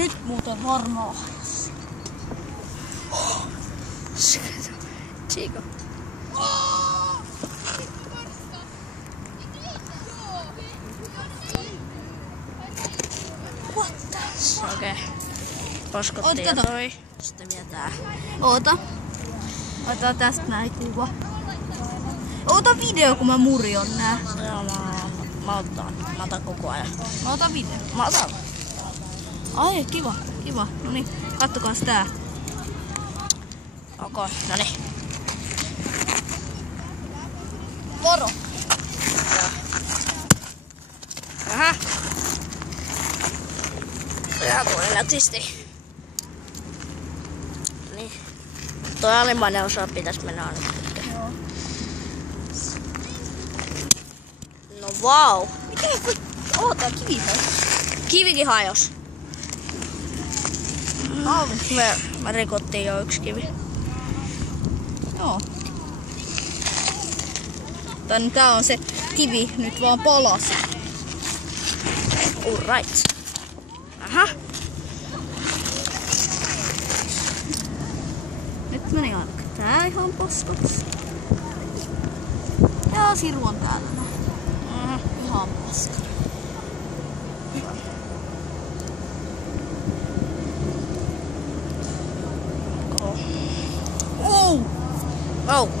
Nyt muuten varmaan. Chico. What the? Okei. Poskottiin ja toi. Sitten vielä tää. Oota. Ota tästä näin kuva. Ota video, kun mä murjon nää. Joo, mä otan koko ajan. Mä otan video. Mä otan. Ai, kiva, kiva. Noniin, kattokaas tää. Okei, noniin. Moro! Aha. Ja tulee nätisti. Niin. Toi alimmainen osa pitäis mennä aina putkeen. Joo. No vau. Mikä oota, kivi hajos? Kivikin hajos. Me rikottiin jo yksi kivi. Joo. Tää on se kivi nyt vaan palasi. Alright. Aha. Nyt meni aina tää ihan paskaksi. Ja Siru on täällä näin. Ihan paska.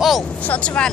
Oh, sä oot se vähän